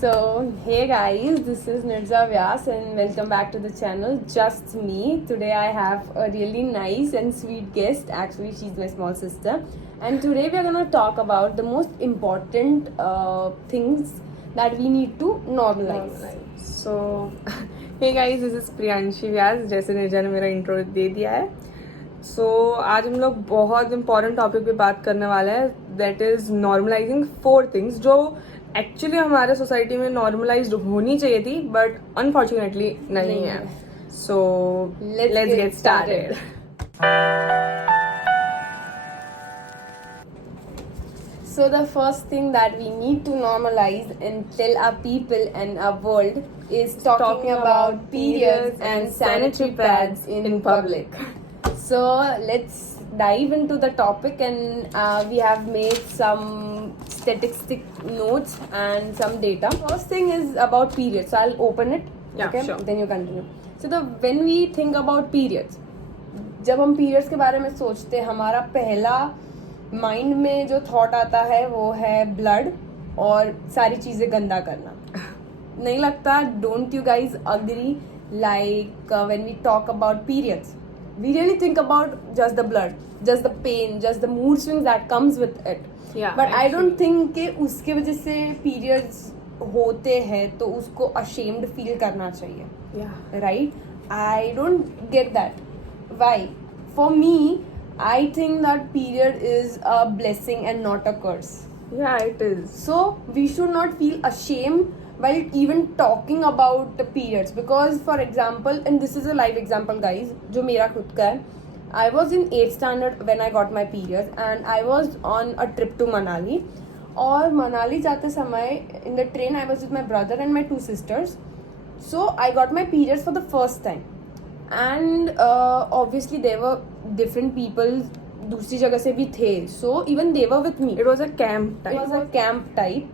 So, hey guys, this is Nirja Vyas and welcome back to the channel Just Me. Today I have a really nice and sweet guest. Actually, she's my small sister. And today we are going to talk about the most important things that we need to normalize. So, hey guys, this is Priyanshi व्यास. जैसे निर्जा ने मेरा intro दे दिया है. So, आज हम लोग बहुत important topic पे बात करने वाले हैं. दैट इज नॉर्मलाइजिंग 4 थिंग्स जो एक्चुअली हमारे सोसाइटी में नॉर्मलाइज्ड होनी चाहिए थी बट अनफॉर्चुनेटली नहीं है. So let's get started. So the first thing that we need to normalize and tell our people and our world is talking about periods and sanitary pads in public. So let's dive into the topic and we have made some statistic notes and some data. First thing is about periods. So I'll open it. Yeah, okay? sure. Then you continue. So when we think about periods, जब हम periods के बारे में सोचते हैं हमारा पहला mind में जो थॉट आता है वो है ब्लड और सारी चीजें गंदा करना. नहीं लगता? Don't you guys agree? Like when we talk about periods we really think about just the blood, just the pain, just the mood swings that comes with it. But I don't think कि उसके वजह से periods होते हैं तो उसको ashamed feel करना चाहिए. Right? I don't get that. Why? For me I think that period is a blessing and not a curse. Yeah, it is. So we should not feel ashamed while even talking about the periods, because for example, and this is a live example guys, जो मेरा खुद का है. I was in 8th standard when I got my period and I was on a trip to Manali. और मनाली जाते समय in the train I was with my brother and my 2 sisters. So I got my periods for the first time. And obviously there were different people दूसरी जगह से भी थे, so even they were with me. It was a camp type. It was a camp type.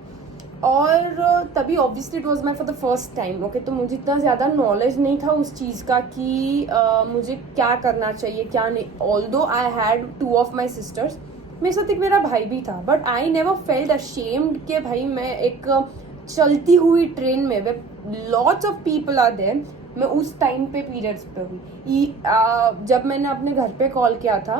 और तभी obviously it was my for the first time. Okay, तो मुझे इतना ज़्यादा knowledge नहीं था उस चीज़ का कि मुझे क्या करना चाहिए क्या नहीं. Although I had 2 of my sisters, मेरे साथ एक मेरा भाई भी था, but I never felt ashamed कि भाई मैं एक चलती हुई ट्रेन में lots of people are there, मैं उस टाइम पे पीरियड्स पे हुई. जब मैंने अपने घर पे कॉल किया था,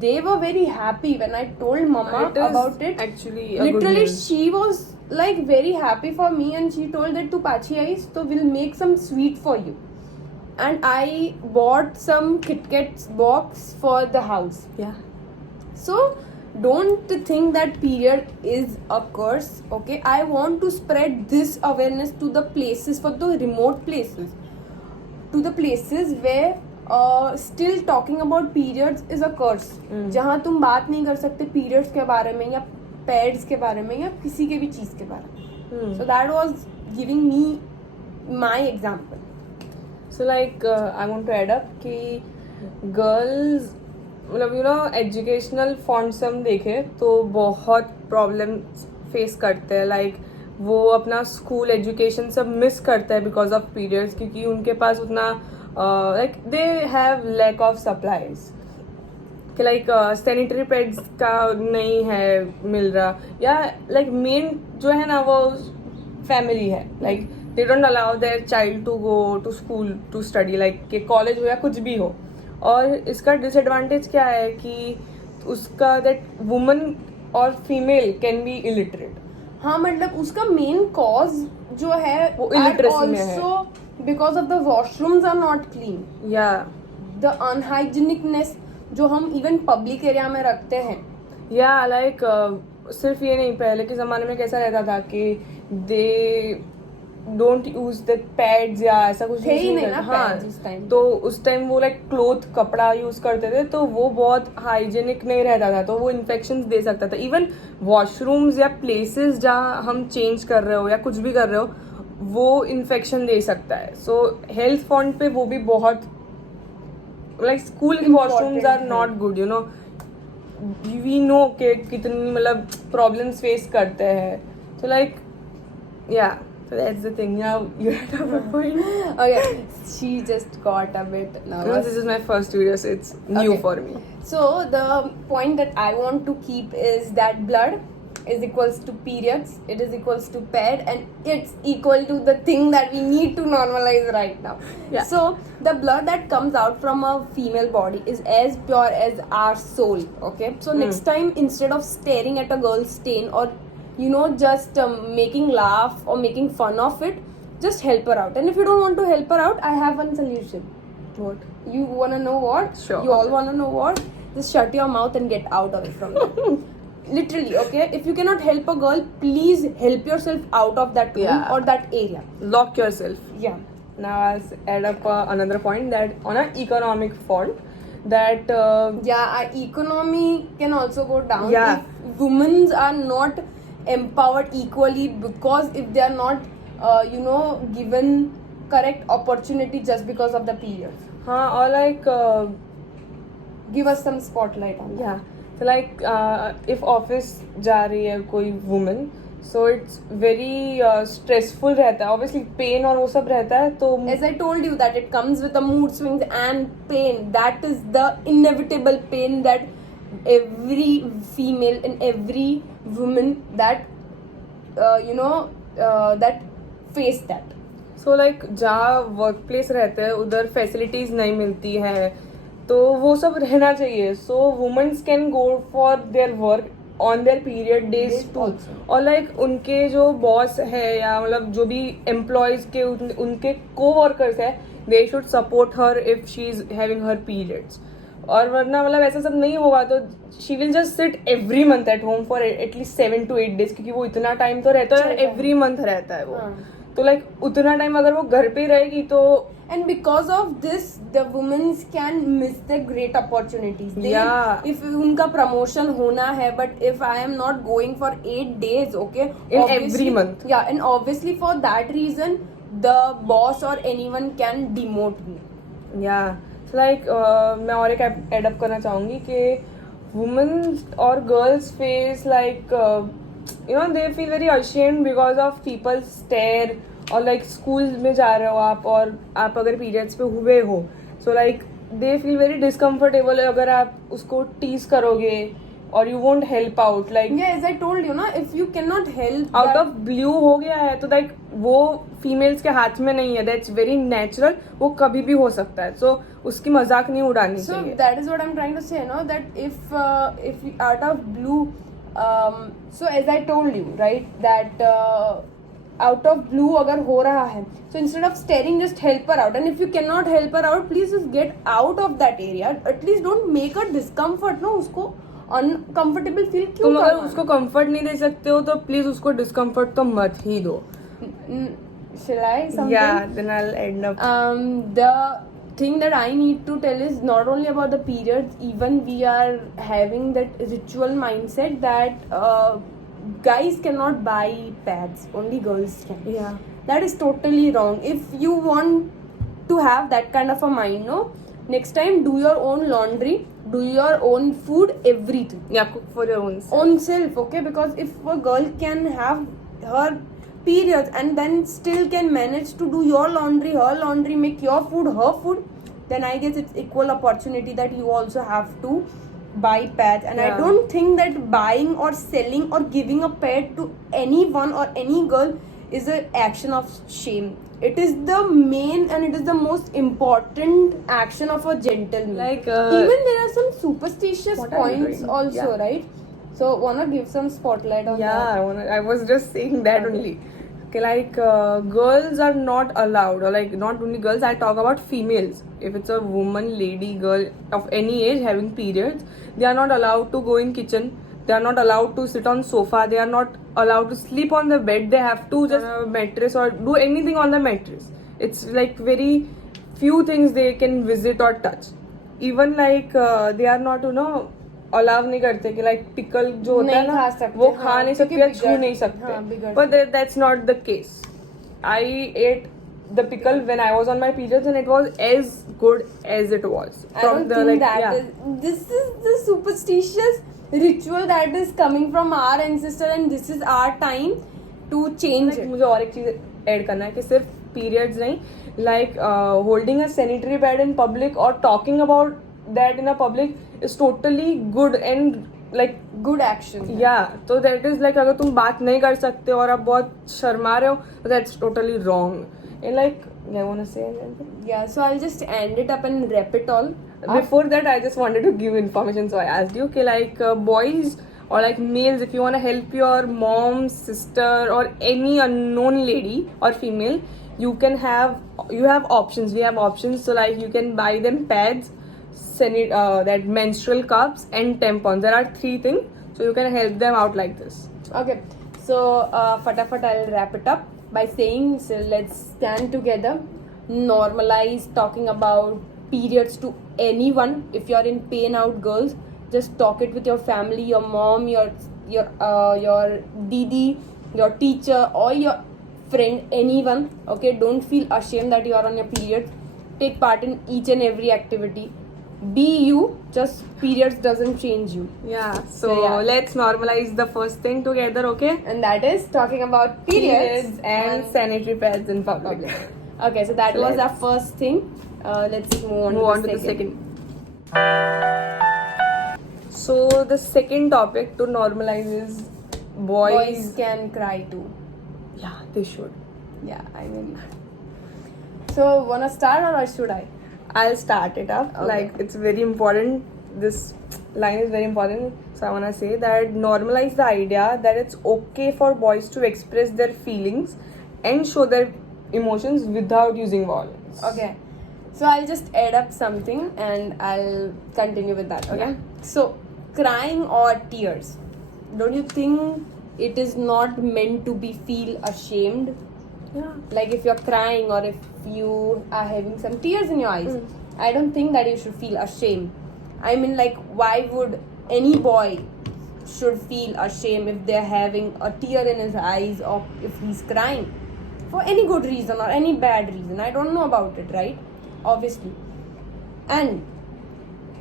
they were very happy when I told mama about it. Actually, literally she was like very happy for me and she told that tu pachi ais so we'll make some sweet for you. And I bought some KitKat box for the house. Yeah. So don't think that period is a curse. Okay, I want to spread this awareness to the places, for the remote places, to the places where still talking about periods is a curse. जहाँ तुम बात नहीं कर सकते periods के बारे में या pads के बारे में या किसी के भी चीज़ के बारे में. So that was giving me my example. So like I want to add up कि girls मतलब यू नो एजुकेशनल फॉन्ट्स हम देखें तो बहुत प्रॉब्लम फेस करते हैं. लाइक वो अपना स्कूल एजुकेशन सब मिस करते हैं बिकॉज ऑफ पीरियड्स, क्योंकि उनके पास उतना like they have lack of supplies कि लाइक सैनिटरी पैड्स का नहीं है मिल रहा, या लाइक मेन जो है ना वो फैमिली है. Like they don't allow their child to go to school to study, like कि कॉलेज हो या कुछ भी हो. और इसका डिसएडवांटेज क्या है कि उसका दैट वुमन और फीमेल कैन बी इलिटरेट. हाँ, मतलब उसका मेन कॉज जो है वो illiteracy में है. also because of the washrooms are not clean. Yeah. The unhygienicness जो हम इवन पब्लिक एरिया में रखते हैं. Yeah, like सिर्फ ये नहीं, पहले के ज़माने में कैसा रहता था कि they don't use the pads या ऐसा कुछ थे ही नहीं ना pads उस टाइम. तो उस टाइम वो लाइक क्लोथ कपड़ा यूज करते थे तो वो बहुत हाइजीनिक नहीं रहता था, तो वो इन्फेक्शंस दे सकता था. इवन वॉशरूम्स या प्लेसेस जहाँ हम चेंज कर रहे हो या कुछ भी कर रहे हो वो इन्फेक्शन दे सकता है. सो हेल्थ फ्रंट पे वो भी बहुत लाइक स्कूल के washrooms are not good, you know. We know कि कितनी मतलब प्रॉब्लम्स फेस करते हैं. सो लाइक या So that's the thing. Now you have a point. Okay, she just got a bit nervous. No, this is my first video, so it's new Okay. for me. So the point that I want to keep is that blood is equals to periods, it is equals to pad, and it's equal to the thing that we need to normalize right now. Yeah. So the blood that comes out from a female body is as pure as our soul. Okay, so next time, instead of staring at a girl's stain, or just making laugh or making fun of it, just help her out. And if you don't want to help her out, I have one solution. What? You wanna know what? Sure. You all wanna know what? Just shut your mouth and get out of it from there. Literally, okay? If you cannot help a girl, please help yourself out of that room Yeah. or that area. Lock yourself. Yeah. Now I'll add up another point, that on an economic front, that Yeah, our economy can also go down Yeah. if women are not empowered equally, because if they are not, given correct opportunity just because of the periods. or like Give us some spotlight on that. yeah, so like if office जा रही है कोई woman, so it's very stressful रहता है, obviously pain और वो सब रहता है, तो As I told you that it comes with the mood swings and pain. That is the inevitable pain that every female and every woman that that face that. So like जहाँ work place रहते हैं उधर facilities नहीं मिलती है, तो वो सब रहना चाहिए. So womens can go for their work on their period days Days too. also. और लाइक उनके जो बॉस है या मतलब जो भी एम्प्लॉयज के उनके को वर्कर्स है, they should support her if she is having her periods. और वरना मतलब ऐसा सब नहीं होगा तो she will just sit every month at home for at least 7 to 8 days, क्योंकि वो इतना टाइम तो रहता है, चलता है. एवरी मंथ रहता है वो. हाँ. तो लाइक उतना टाइम अगर वो घर पे रहेगी तो And because of this, the women can miss the great opportunities. Yeah. If उनका promotion होना है, but if I am not going for 8 days, okay, In obviously- every month. Yeah, and obviously for that reason, the boss or anyone can demote me. या like मैं और एक add up करना चाहूँगी कि वुमेन और girls face like they feel very ashamed because of people stare. और like school में जा रहे हो आप और आप अगर पीरियड्स पे हुए हो, so like they feel very discomfortable अगर आप उसको टीज करोगे और you won't help out. Like Yeah, as I told you, ना, if you cannot help out that- of blue हो गया है तो लाइक वो फीमेल्स के हाथ में नहीं है, दैट्स वेरी नेचुरल, वो कभी भी हो सकता है. सो उसकी मजाक नहीं उड़ानी So चाहिए. that is what I'm trying to say, no? That if you, out of blue, so as I told you, right, that out of blue अगर हो रहा है, so instead of staring, just help her out. And if you cannot help her out, please just get out of that area. At least don't make her discomfort, no? उसको uncomfortable feel क्यों तुम अगर करवाना? उसको comfort नहीं दे सकते हो तो प्लीज उसको डिस्कम्फर्ट तो मत ही दो. Shall I something? या then I will end up. The thing that I need to tell is not only about the periods, even we are having that ritual mindset that guys cannot buy pads, only girls can. या That is totally wrong. If you want to have that kind of a mind, no, next time do your own laundry, do your own food, everything या cook for your own. own self, okay? Because if a girl can have her periods and then still can manage to do your laundry, her laundry, make your food, her food, then I guess it's equal opportunity that you also have to buy pads. And I Yeah. don't think that buying or selling or giving a pad to anyone or any girl is an action of shame. It is the main and it is the most important action of a gentleman. Like, even there are some superstitious what are you points doing? also, Yeah. right? So wanna give some spotlight on Yeah, that? I was just saying that only. Okay, like girls are not allowed, or like not only girls, I talk about females. If it's a woman, lady, girl of any age having periods, they are not allowed to go in kitchen. They are not allowed to sit on sofa. They are not allowed to sleep on the bed. They have to just mattress or do anything on the mattress. It's like very few things they can visit or touch. Even like they are not, अलाव नहीं करते कि like pickle जो होता है नहीं खा ना सकते, वो हाँ, खा नहीं सकते क्योंकि या छू बिगड़- नहीं सकते. हाँ, बिगड़ but that's not the case. I ate the pickle when I was on my periods and it was as good as it was. I don't think like, that yeah. is. This is the superstitious ritual that is coming from our ancestor, and this is our time to change Like, it. मुझे और एक चीज add करना है कि सिर्फ periods नहीं, like holding a sanitary pad in public और talking about that in a public is totally good and like good action. yeah, so that is like अगर तुम बात नहीं कर सकते और आप बहुत शर्मा रहे हो, that's totally wrong. And like, I want to say anything? Yeah, so I'll just end it up and wrap it all up. Before that, I just wanted to give information, so I asked you, okay, like boys or like males, if you want to help your mom, sister, or any unknown lady or female, you have options. We have options, so like you can buy them pads, that menstrual cups and tampons. There are 3 things, so you can help them out like this. Okay, so fatafat I'll wrap it up by saying, so let's stand together, normalize talking about periods to anyone. If you're in pain out, girls, just talk it with your family, your mom, your didi, your teacher, or your friend, anyone. Okay, don't feel ashamed that you are on your period. Take part in each and every activity. Be you, just periods doesn't change you. Yeah, so yeah. let's normalize the first thing together, okay? And that is talking about periods and sanitary pads in public. Okay, so that was Let's- our first thing. Let's move on to the second. So the second topic to normalize is Boys can cry too. Yeah, they should. Yeah, I mean. So, wanna start or should I? I'll start it up. Okay. Like, it's very important. This line is very important. So I want to say that normalize the idea that it's okay for boys to express their feelings and show their emotions without using violence. Okay. So I'll just add up something and I'll continue with that. Okay. So crying or tears. Don't you think it is not meant to be feel ashamed? Yeah. Like if you're crying or if you are having some tears in your eyes, I don't think that you should feel ashamed. I mean, like, why would any boy should feel ashamed if they're having a tear in his eyes or if he's crying for any good reason or any bad reason? I don't know about it, right? Obviously. And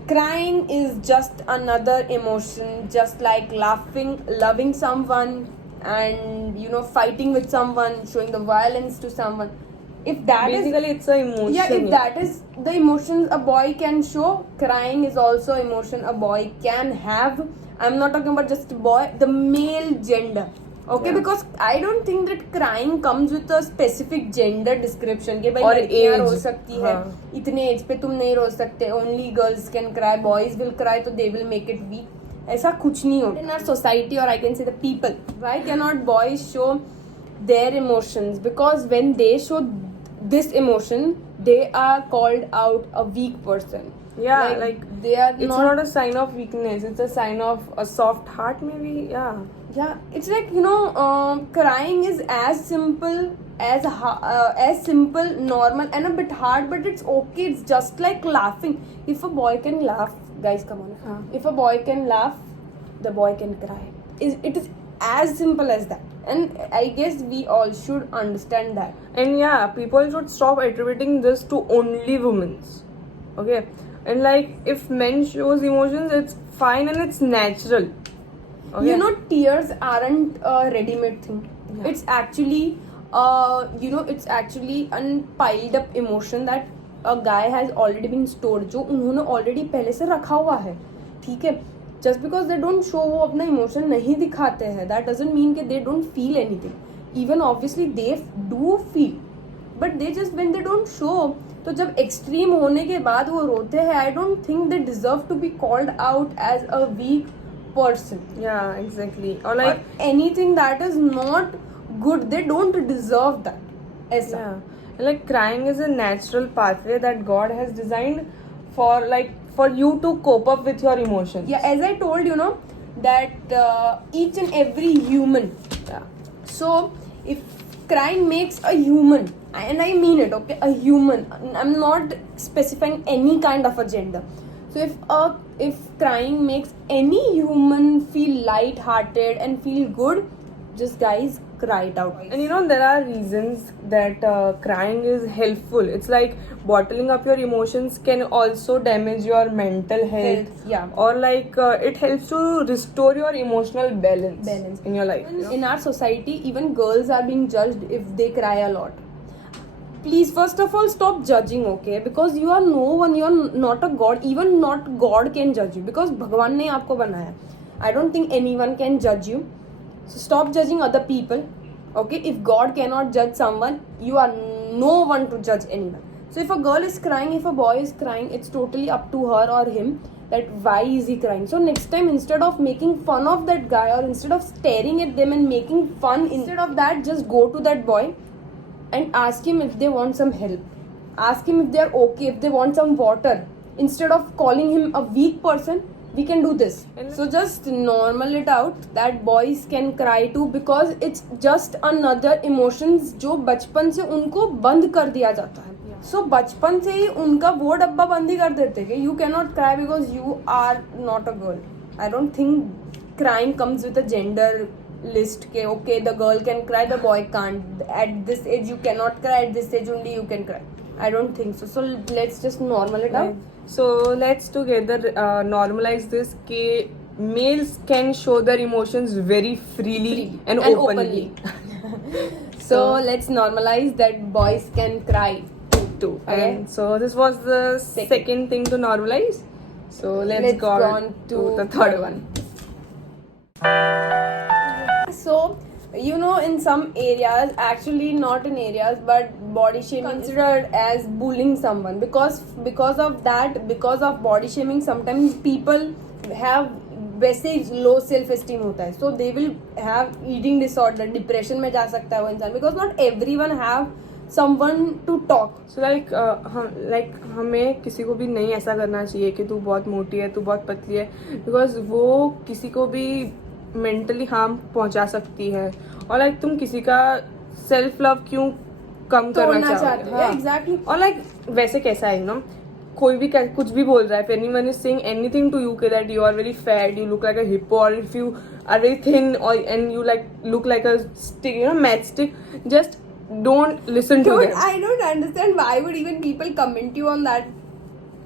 crying is just another emotion, just like laughing, loving someone, and fighting with someone, showing the violence to someone. If that Basically, it's an emotion. yeah, if that is the emotions a boy can show, crying is also emotion a boy can have. I'm not talking about just boy, the male gender. Okay, Yeah. because I don't think that crying comes with a specific gender description कि भाई और लड़कियां age. रो सकती है, हाँ. इतने as पे तुम नहीं रो सकते, only girls can cry, boys will cry, तो they will make it weak. ऐसा कुछ नहीं होता. In our society, or I can say the people, why cannot boys show their emotions? Because when they show this emotion, they are called out a weak person. Yeah, like they are it's not a sign of weakness. It's a sign of a soft heart, maybe. Yeah. Yeah, it's like crying is as simple as simple, normal, and a bit hard, but it's okay. It's just like laughing. If a boy can laugh, guys, come on. Huh. If a boy can laugh, the boy can cry. It is as simple as that, and I guess we all should understand that. And yeah, people should stop attributing this to only women's. Okay. And like if men shows emotions, it's fine and it's natural. Okay. Tears aren't a ready-made thing. Yeah. It's actually it's actually a piled up emotion that a guy has already been stored, जो उन्होंने already पहले से रखा हुआ है. ठीक है, just because they don't show, वो अपना emotion नहीं दिखाते हैं, that doesn't mean that they don't feel anything. Even obviously they do feel, but they just, when they don't show, तो जब extreme होने के बाद वो रोते हैं, I don't think they deserve to be called out as a weak person. Yeah, exactly. Or like Or anything that is not good, they don't deserve that. ऐसा. yeah. And like crying is a natural pathway that God has designed for you to cope up with your emotions. Yeah, as I told that each and every human. Yeah. So if crying makes a human, and I mean it, okay, a human. I'm not specifying any kind of a gender. So if crying makes any human feel light-hearted and feel good, just guys, cry it out. And there are reasons that crying is helpful. It's like bottling up your emotions can also damage your mental health. Yeah. Or like it helps to restore your emotional balance in your life. In our society, even girls are being judged if they cry a lot. Please, first of all, stop judging, okay? Because you are no one, you are not a god. Even not God can judge you, because भगवान ने आपको बनाया. I don't think anyone can judge you. So stop judging other people. Okay, if God cannot judge someone, you are no one to judge anyone. So if a girl is crying, if a boy is crying, it's totally up to her or him that why is he crying. So next time, instead of making fun of that guy, or instead of staring at them and making fun, instead of that, just go to that boy and ask him if they want some help. Ask him if they are okay, if they want some water. Instead of calling him a weak person, we can do this. So just normal it out that boys can cry too, because it's just another emotions जो बचपन से उनको बंद कर दिया जाता है. So बचपन से ही उनका वो डब्बा बंद ही कर देते कि you cannot cry because you are not a girl. I don't think crying comes with a gender list के okay the girl can cry, the boy can't. At this age you cannot cry, at this age only you can cry. I don't think so. So let's just normal it out. So let's together normalize this कि males can show their emotions very freely and openly. So let's normalize that boys can cry too. Okay. And so this was the second thing to normalize. So let's go on to the third one. So you know, in some areas, actually not in areas, but body shaming considered as bullying someone, because of that, because of body shaming, sometimes people have वैसे low self esteem होता है, so they will have eating disorder, depression में जा सकता है वो इंसान, because not everyone have someone to talk. So like हमें किसी को भी नहीं ऐसा करना चाहिए कि तू बहुत मोटी है, तू बहुत पतली है, बिकॉज वो किसी को भी मेंटली हार्म पहुंचा सकती है. और लाइक तुम किसी का सेल्फ लव क्यों कम करना चाहते हो? एग्जैक्टली. और लाइक वैसे कैसा है ना, कोई भी कुछ भी बोल रहा है, if anyone is saying anything to you that you are very fat, you look like a hippo, or if you are very thin, or and you like look like a stick, you know, matchstick, just don't listen to them. I don't understand why would even people comment you on that.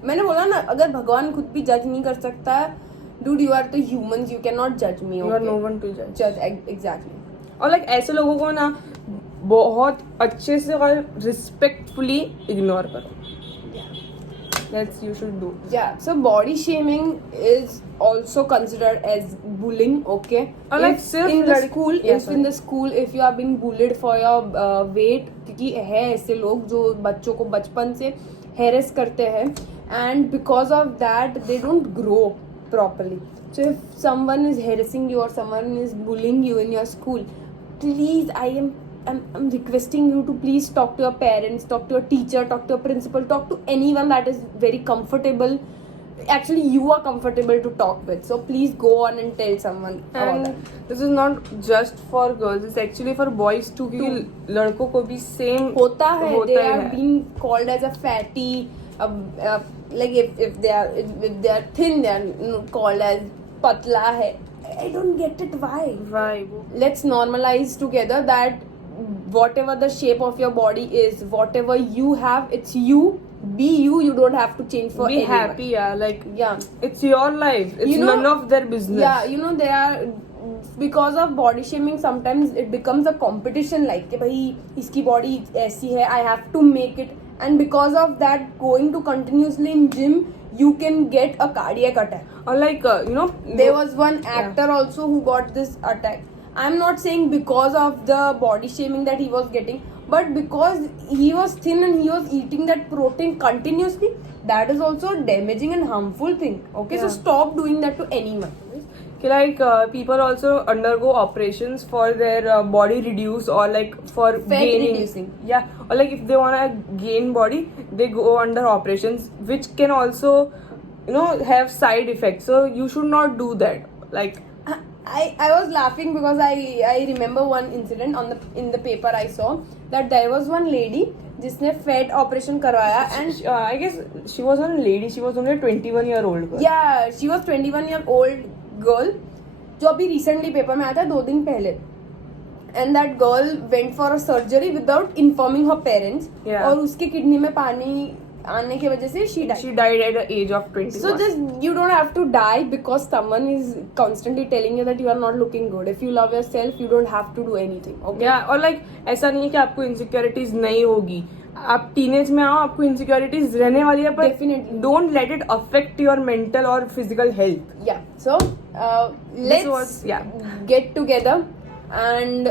मैंने बोला ना, अगर भगवान खुद भी जज नहीं कर सकता, dude, you are the humans, you cannot judge me. You are no one to judge. Exactly. और लाइक ऐसे लोगों को ना बहुत अच्छे से और रिस्पेक्टफुली इग्नोर करो. That's you should do. Yeah, so body shaming is also considered as bullying, okay? Or like if in the school, in the school, if you are being bullied for your weight, क्योंकि है ऐसे लोग जो बच्चों को बचपन से harass करते हैं, and because of that they don't grow properly. So if someone is harassing you or someone is bullying you in your school, please, I'm requesting you to please talk to your parents, talk to your teacher, talk to your principal, talk to anyone that is very comfortable. Actually, you are comfortable to talk with. So please go on and tell someone about that. This is not just for girls, it's actually for boys too. क्योंकि लड़कों को भी same होता है. They are being called as a fatty. Like if they are thin, they are called as patla है. I don't get it. Why? Let's normalize together that whatever the shape of your body is, whatever you have, it's you. Be you. You don't have to change for anyone. Be happy, yeah. Like, yeah, it's your life. It's none of their business. Yeah, you know, they are, because of body shaming, sometimes it becomes a competition. Like कि भाई इसकी body ऐसी है, I have to make it. And because of that, going to continuously in gym, you can get a cardiac attack. Or like you know, there was one actor also who got this attack. I'm not saying because of the body shaming that he was getting, but because he was thin and he was eating that protein continuously, that is also a damaging and harmful thing. Okay, so stop doing that to anyone. Like people also undergo operations for their body reduce, or like for fat reducing. Yeah, or like if they wanna gain body, they go under operations, which can also, you know, have side effects. So you should not do that. Like I was laughing because I remember one incident in the paper I saw that there was one lady जिसने fat operation करवाया, and I guess she was not a lady, she was only a 21-year-old girl. Yeah, she was 21-year-old girl जो अभी recently paper में आया था 2 दिन पहले. And that girl went for a surgery without informing her parents. Yeah. और उसके kidney में पानी आने की वजह से she died at the age of 21. So just you don't have to die because someone is constantly telling you that you are not looking good. If you love yourself, you don't have to do anything. Okay? Yeah, और like ऐसा नहीं है कि आपको insecurities नहीं होगी. आप teenage में आओ, आपको insecurities रहने वाली है, पर definitely don't let it affect your mental or physical health. Yeah. So let's was- yeah. get together and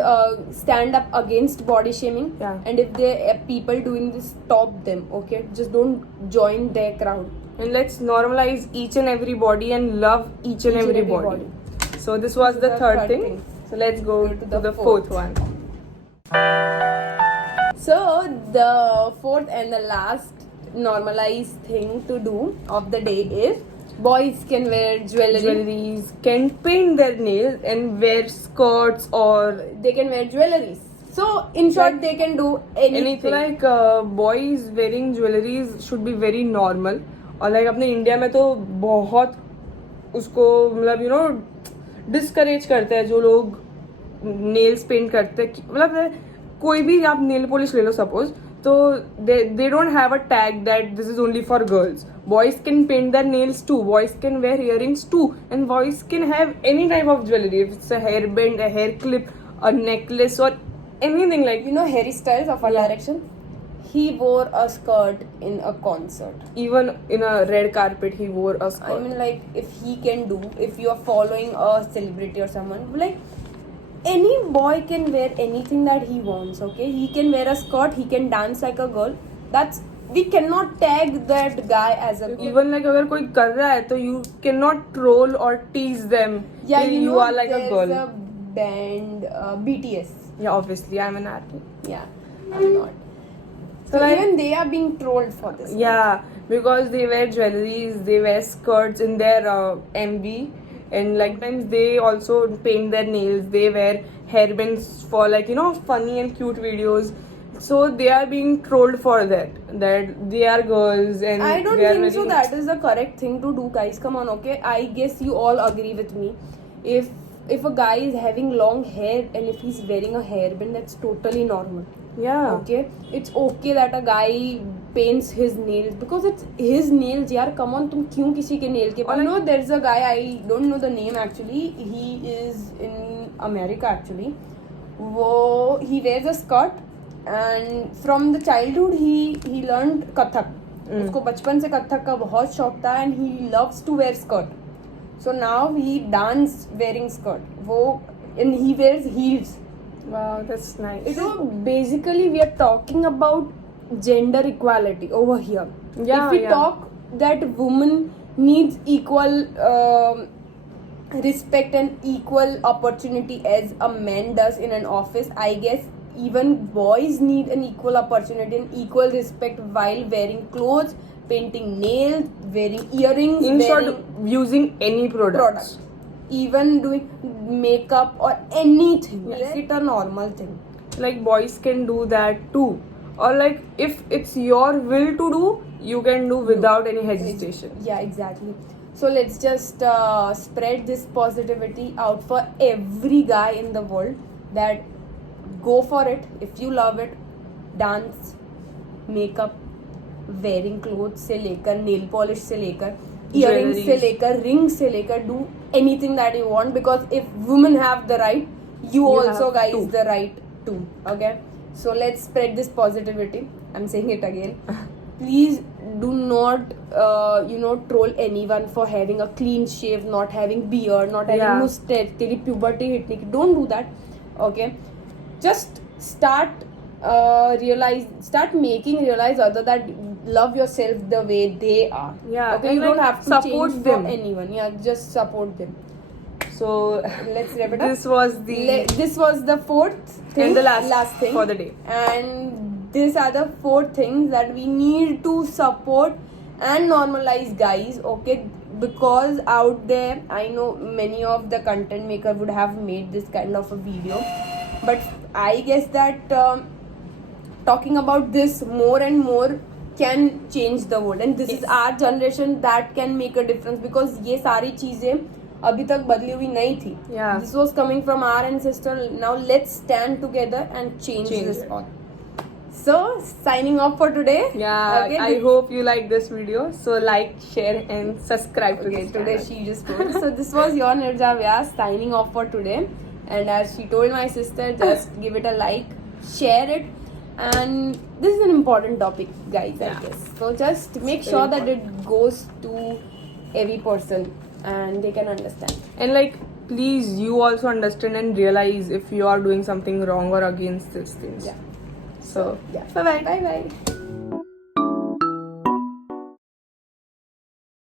stand up against body shaming. Yeah. And if there are people doing this, stop them. Okay, just don't join their crowd. And let's normalize each and every body and love each and every body. So this was the third thing. So let's go to the fourth one. So the fourth and the last normalized thing to do of the day is boys can wear jewelry. Jewelries can paint their nails and wear skirts or They can wear jewelries. So in short, they can do anything. like boys wearing jewelries should be very normal. और like अपने India में तो बहुत उसको मतलब discourage करते हैं जो लोग नेल्स पेंट करते हैं. मतलब कोई भी आप नेल पॉलिश ले लो सपोज, तो they don't have a tag that this is only for girls. Boys can paint their nails too. Boys can wear earrings too, and boys can have any type of jewelry. If it's a hairband, a hair clip, a necklace, or anything like. You know Harry Styles of One Yeah. Direction? He wore a skirt in a concert. Even in a red carpet, he wore a skirt. I mean, like, if he can do, if you are following a celebrity or someone, like, any boy can wear anything that he wants, okay? He can wear a skirt, he can dance like a girl. We cannot tag that guy as a girl. Even like अगर कोई कर रहा है तो you cannot troll or tease them. Yeah, till you know, are like a girl. there's a band, BTS. Yeah, obviously I'm an army. Yeah, I'm not. So like- even they are being trolled for this. Yeah, because they wear jewelries, they wear skirts in their MV, and like times they also paint their nails, they wear hairbands for like funny and cute videos. So they are being trolled for that they are girls and I don't they are think so very- that is the correct thing to do, guys. Come on, okay? I guess you all agree with me. If a guy is having long hair and if he's wearing a hairband, that's totally normal. Yeah. Okay? It's okay that a guy paints his nails because it's his nails. यार, come on, तुम क्यों किसी के nail के? You know, there's a guy, I don't know the name actually. He is in America actually. He wears a skirt and from the childhood he learned Kathak. उसको बचपन से कथक का बहुत शौक था and he loves to wear skirt. So now he dance wearing skirt. And he wears heels. Wow, that's nice. So basically we are talking about gender equality over here. Yeah, if we yeah. talk that woman needs equal respect and equal opportunity as a man does in an office, I guess even boys need an equal opportunity and equal respect while wearing clothes, painting nails, wearing earrings, In short, wearing using any products. product, even doing makeup or anything. Yes. Make it a normal thing. Like boys can do that too, or like if it's your will to do, you can do without any hesitation. Yeah, exactly. So let's just spread this positivity out for every guy in the world that go for it. If you love it, dance, makeup, wearing clothes से लेकर nail polish से लेकर earrings से Jewelries. लेकर rings से लेकर do anything that you want, because if women have the right, you also have guys to. the right too. Okay, so let's spread this positivity. I'm saying it again. Please do not troll anyone for having a clean shave, not having beard, not having Yeah. mustache, तेरी puberty hit नहीं की. Don't do that. Okay, just start making realize other that love yourself the way they are. Yeah, Okay, and you don't like have to support change them. for anyone. Yeah, just support them. So Let's wrap it up. this was the This was the fourth thing and the last thing for the day. and these are the 4 things that we need to support and normalize, guys. Okay, because out there I know many of the content maker would have made this kind of a video, but I guess that talking about this more and more can change the world, and this is our generation that can make a difference, because ये सारी चीजें अभी तक बदली हुई नहीं थी. Yeah. This was coming from our ancestor. Now let's stand together and change this it. all. So signing off for today. Yeah, Okay, I hope you like this video. So like, share and subscribe to Okay, this today channel. she just told. So this was your Nirja Vyas signing off for today. And as she told my sister, just give it a like, share it. And this is an important topic, guys, I Yeah. guess. So just make It's sure very that it goes to every person. and they can understand. And like, please, you also understand and realize if you are doing something wrong or against these things. Yeah. So, Yeah. bye bye. Bye bye.